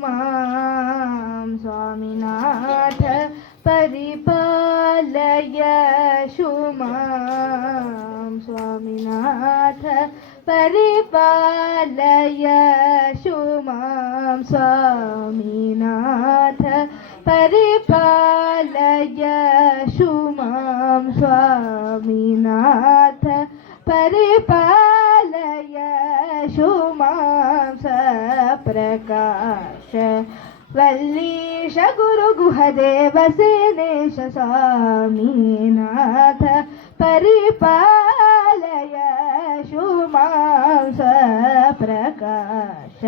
मां स्वामिनाथ परिपालय शुमां स्वामिनाथ परिपालय शुमां स्वामिनाथ परिपालय शुमां स्वामिनाथ परिपालय ವಲ್ಲೀಶ ಗುರು ಗುಹದೇವ ಸೇನೇಶ ಸ್ವಾಮೀನಾಥ ಪರಿಪಾಲಯ ಶುಮಾಂಸ ಪ್ರಕಾಶ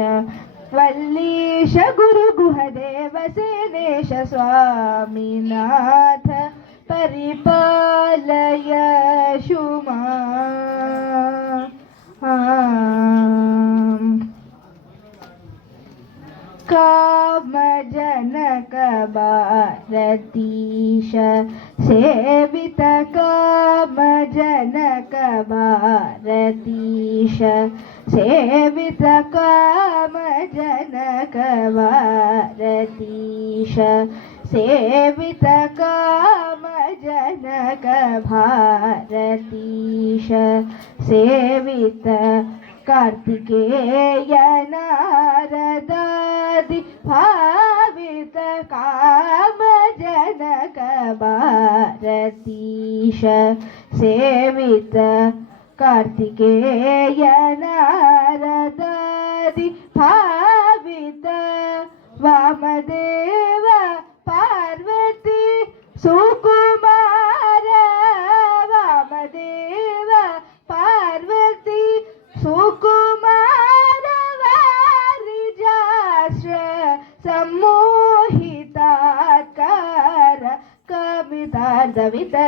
ವಲ್ಲೀಶ ಗುರು ಗುಹದೇವ ಸೇನೇಶ ಸ್ವಾಮಿನಾಥ ಪರಿಪಾಲಯ ಶುಮಾ God. सेनेश स्वामीनाथ परिपालय शुमा कामजनक भारतीश सेवित कामजनक भारतीश सेवित कामजनक भारतीश सेवित कामजनक भारतीश सेवित कार्तिकेय नारदादि ഭാവിത കാമജനക ഭാരതീശ സേവിത കാർത്തികേയ നാരദാദി ഭാവിത വാമദേ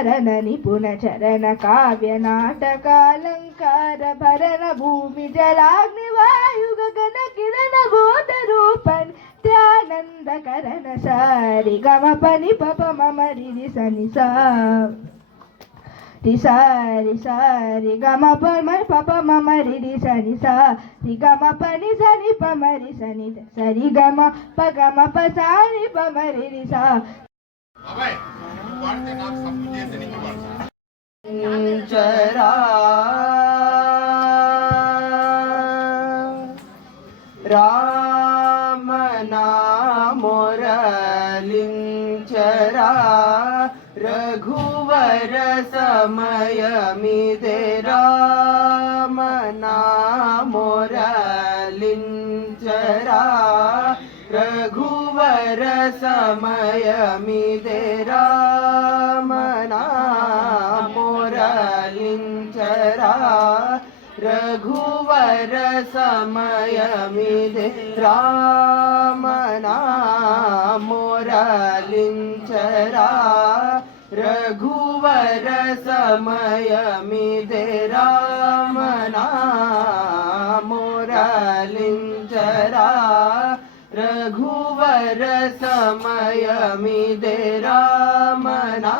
చరణ నిపుణ చరణ కావ్య నాటకాలంకార భరణ భూమి జలాగ్ని వాయు గగన కిరణ బోధ రూపన్ త్యానంద కరణ సారి గమ పని పప మమరి సని సారి సారి గమ పమ పప మమరి సని సారి గమ పని సని పమరి సని సరి గమ పగమ పసారి పమరి సా వాడితే నాకు సబ్బు చేసి నీకు చరా రామ రఘువర సమయమిదే రామ రఘువర సమయమిదే రామ నామొరలించరా రఘువర సమయమిదే రామ నామొరలించరా రఘువర సమయమిదే రామ రఘువర సమయమిదే రామనామురలించరా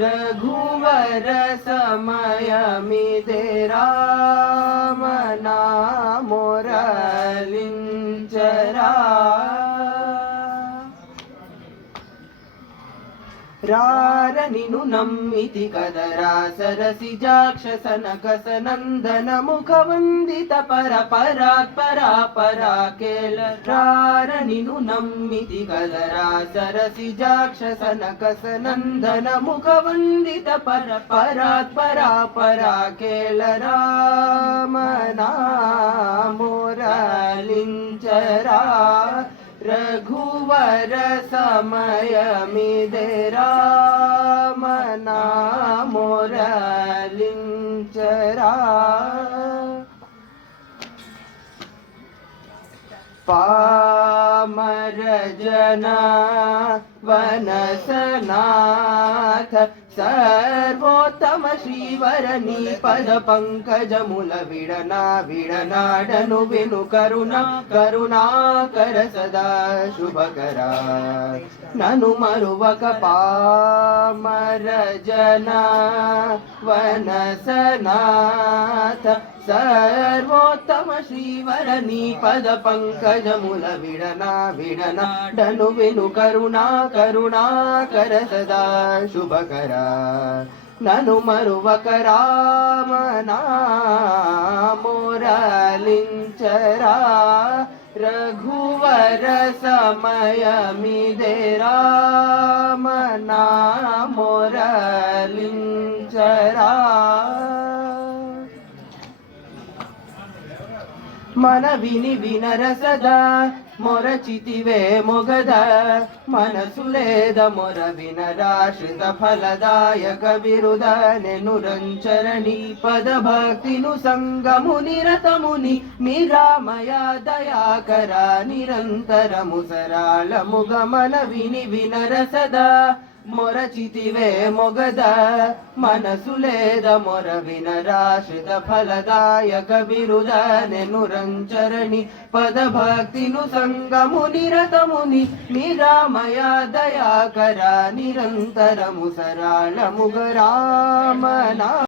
రఘువర సమయమిదే రామ రారనిను నమ్మితి కదరా సరసి జాక్షసనకస నందన ముఖ వందిత పర పరాత్పరా పరాకేల రార నిను నమ్మితి కదరా సరసి జాక్షసనకస నందన ముఖ వందిత పర పరాత్పరా పరాకేల రామనా సమయమిదే రామ నామొరలించరా పామర జన వనసనాథ సర్వోత్తమ శ్రీవరణి పద పంకజముల విడనా విడనాడను విను కరుణ కరుణాకర సదా శుభకర నను మరువక పామర జన వనసనాథ సర్వోత్తమ శ్రీవరణి పద పంకజముల విడనా విడనాడను విను కరుణా కరుణాకర సదా శుభకర. నను మరువక రామనా మురలించరా రఘువర సమయమిదే రామనా మోరలించరా మన విని వినరసదా మొరచితివే మొగద. మనసు లేద మొర వినరాశ్రిత ఫలదాయక విరుద. నెనురంచరణి పద భక్తిను సంగము నిరతముని నిరామయ దయాకర. నిరంతరము సరాళము గమన విని వినరసదా మొరచితివే మొగద మనసు లేద మొర వినరాశ్రిత ఫలదాయక బిరుద నెనురంచరణి పద భక్తిను సంగము నిరతముని నిరామయ దయాకర నిరంతరము సరాళముగ రామనా